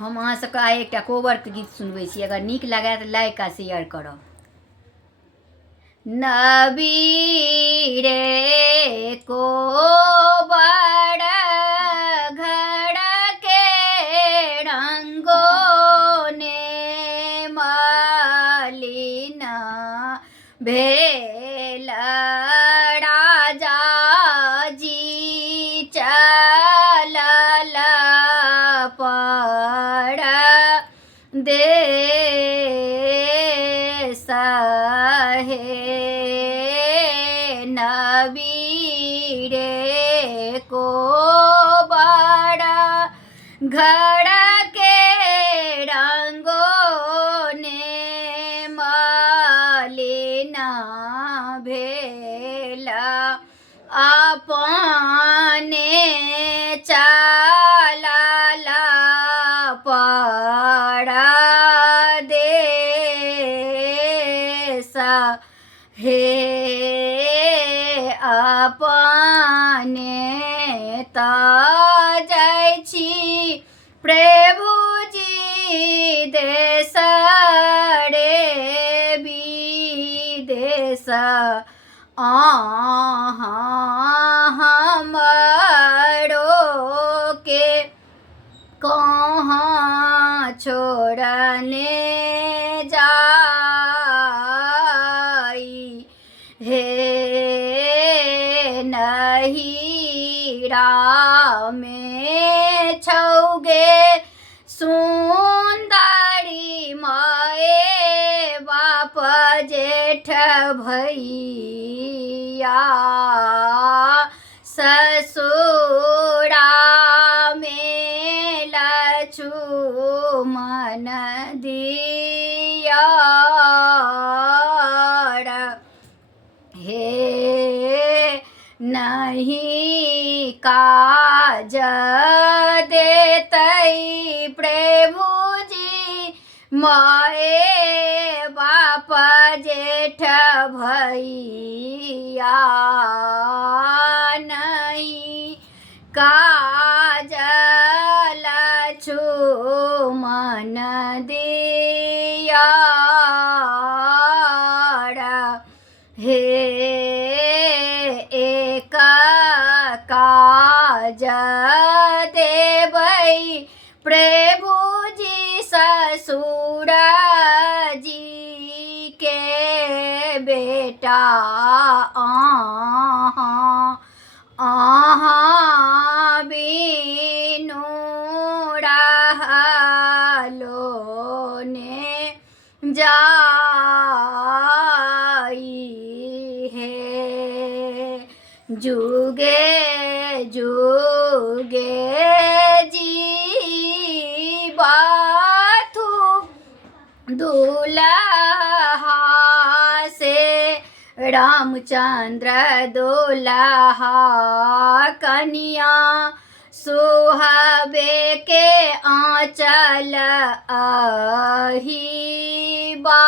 हम अहाँ सबके आइ एकटा कोबरके गीत सुनबै छी, अगर नीक लागै तऽ लाइक आ शेयर करब। नबी रे कोबर घर के रंगों ने मलिन भेल राजा जी चलल पर देश हे नबी रे कोबर घर के रंगों ने मलिन भेल अपने चलल परदेश हे अपने तऽ जाइ छी प्रभुजी देश रे विदेश हमरो के कहाँ छोड़ने जाई हे नहिरा में छौगे सुंदरी माए बाप जेठ भैया ससुरा में लक्ष्मण दियर हे नहीं काज देतै प्रभुजी माए बाप जेठ भैया नहीं काज लक्ष्मण दियर हे एक काज देबै प्रभुजी ससुर जी के बेटा अहाँ बिनु रहलो ने जाई हे जुगे जुगे जीवाथु दुल्हा से रामचंद्र दुल्हा कन्या सुहाबे के आंचल अही बा